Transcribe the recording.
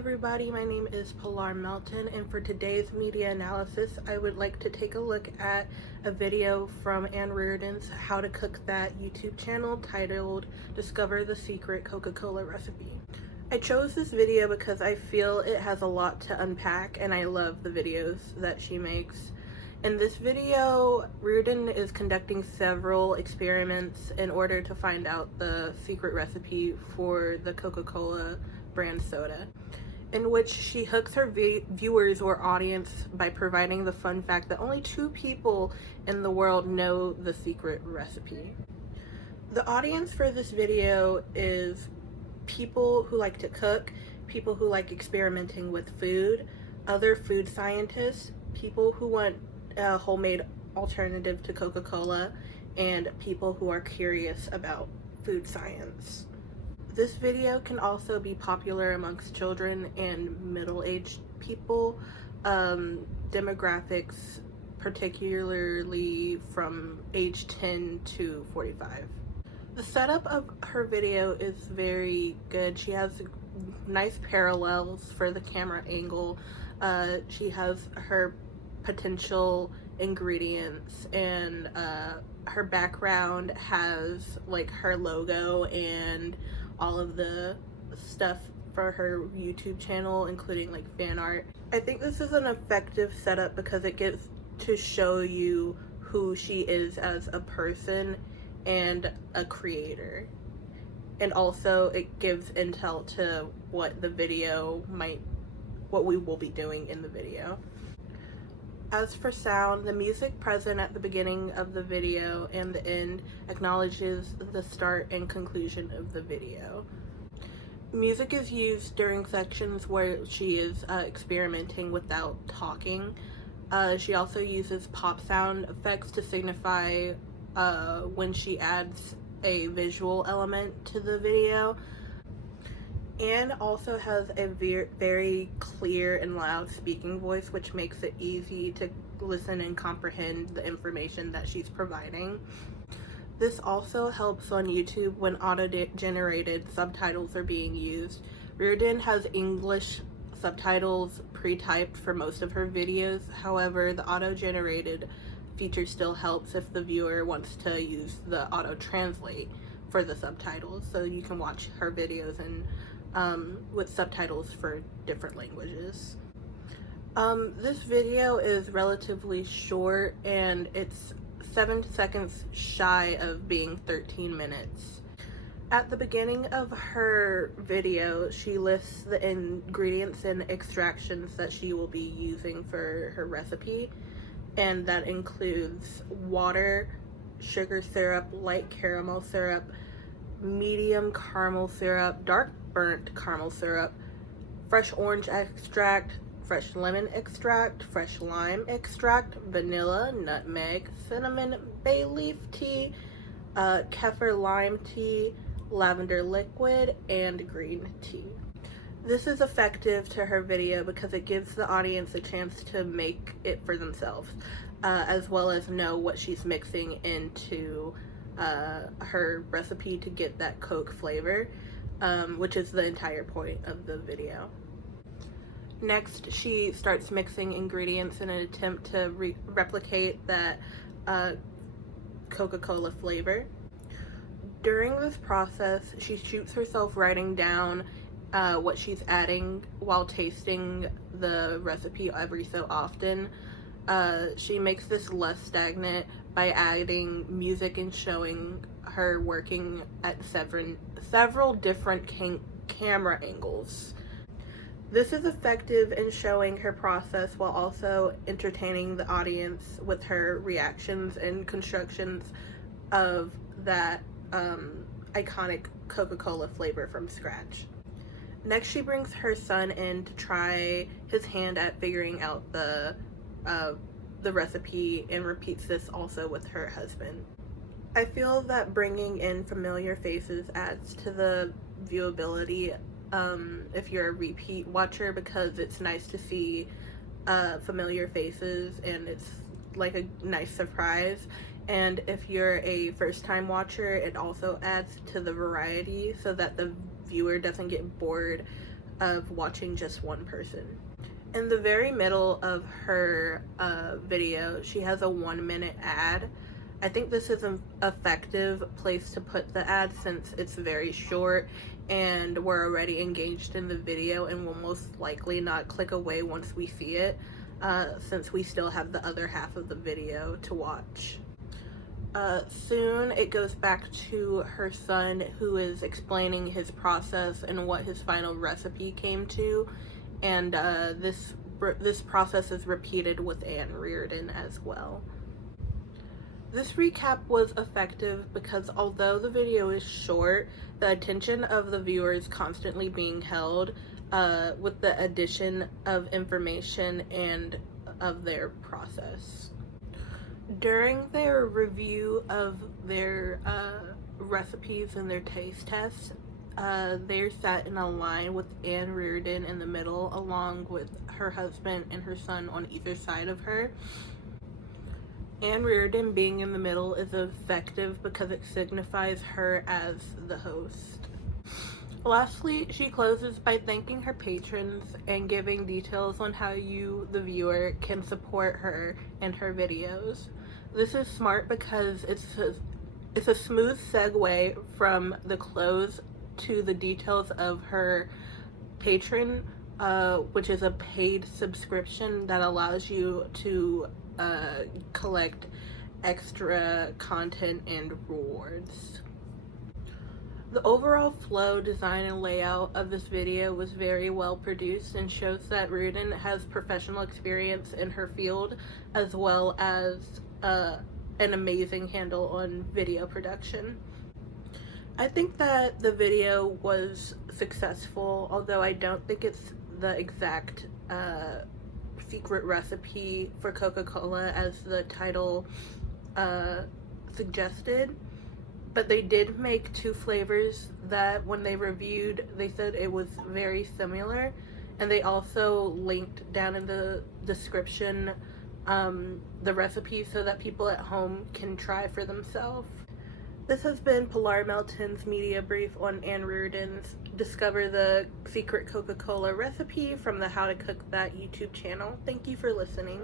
everybody, my name is Pilar Melton, and for today's media analysis I would like to take a look at a video from Ann Reardons' How to Cook That YouTube channel titled Discover the Secret Coca Cola Recipe. I chose this video because I feel it has a lot to unpack and I love the videos that she makes. In this video, Reardon is conducting several experiments in order to find out the secret recipe for the Coca Cola brand soda, in which she hooks her viewers or audience by providing the fun fact that only 2 people in the world know the secret recipe. The audience for this video is people who like to cook, people who like experimenting with food, other food scientists, people who want a homemade alternative to Coca-Cola, and people who are curious about food science. This video can also be popular amongst children and middle-aged people, demographics particularly from age 10 to 45. The setup of her video is very good. She has nice parallels for the camera angle. She has her potential ingredients, and her background has like her logo and all of the stuff for her YouTube channel, including like fan art. I think this is an effective setup because it gets to show you who she is as a person and a creator, and also it gives intel to what we will be doing in the video. As for sound, the music present at the beginning of the video and the end acknowledges the start and conclusion of the video. Music is used during sections where she is experimenting without talking. She also uses pop sound effects to signify when she adds a visual element to the video. Anne also has a very clear and loud speaking voice, which makes it easy to listen and comprehend the information that she's providing. This also helps on YouTube when auto-generated subtitles are being used. Reardon has English subtitles pre-typed for most of her videos. However, the auto-generated feature still helps if the viewer wants to use the auto-translate for the subtitles, so you can watch her videos and with subtitles for different languages. This video is relatively short and it's 7 seconds shy of being 13 minutes. At the beginning of her video, she lists the ingredients and extractions that she will be using for her recipe, and that includes water, sugar syrup, light caramel syrup, medium caramel syrup, dark burnt caramel syrup, fresh orange extract, fresh lemon extract, fresh lime extract, vanilla, nutmeg, cinnamon, bay leaf tea, kaffir lime tea, lavender liquid, and green tea. This is effective to her video because it gives the audience a chance to make it for themselves, as well as know what she's mixing into her recipe to get that Coke flavor, which is the entire point of the video. Next, she starts mixing ingredients in an attempt to replicate that Coca-Cola flavor. During this process, she shoots herself writing down what she's adding while tasting the recipe every so often. She makes this less stagnant by adding music and showing her working at several different camera angles. This is effective in showing her process while also entertaining the audience with her reactions and constructions of that iconic Coca-Cola flavor from scratch. Next, she brings her son in to try his hand at figuring out the recipe, and repeats this also with her husband. I feel that bringing in familiar faces adds to the viewability if you're a repeat watcher, because it's nice to see familiar faces and it's like a nice surprise. And if you're a first-time watcher, it also adds to the variety so that the viewer doesn't get bored of watching just one person. In the very middle of her video, she has a 1-minute ad. I think this is an effective place to put the ad since it's very short and we're already engaged in the video and will most likely not click away once we see it, since we still have the other half of the video to watch. Soon it goes back to her son, who is explaining his process and what his final recipe came to, and this process is repeated with Ann Reardon as well. This recap was effective because although the video is short, the attention of the viewer is constantly being held with the addition of information and of their process. During their review of their recipes and their taste tests, they're sat in a line with Ann Reardon in the middle, along with her husband and her son on either side of her. Ann Reardon being in the middle is effective because it signifies her as the host. Lastly, she closes by thanking her patrons and giving details on how you, the viewer, can support her and her videos. This is smart because it's a smooth segue from the close to the details of her Patreon, which is a paid subscription that allows you to collect extra content and rewards. The overall flow, design, and layout of this video was very well produced and shows that Reardon has professional experience in her field as well as an amazing handle on video production. I think that the video was successful, although I don't think it's the exact secret recipe for Coca Cola as the title suggested. But they did make 2 flavors that when they reviewed, they said it was very similar. And they also linked down in the description the recipe so that people at home can try for themselves. This has been Pilar Melton's media brief on Ann Reardon's Discover the Secret Coca Cola recipe from the How to Cook That YouTube channel. Thank you for listening.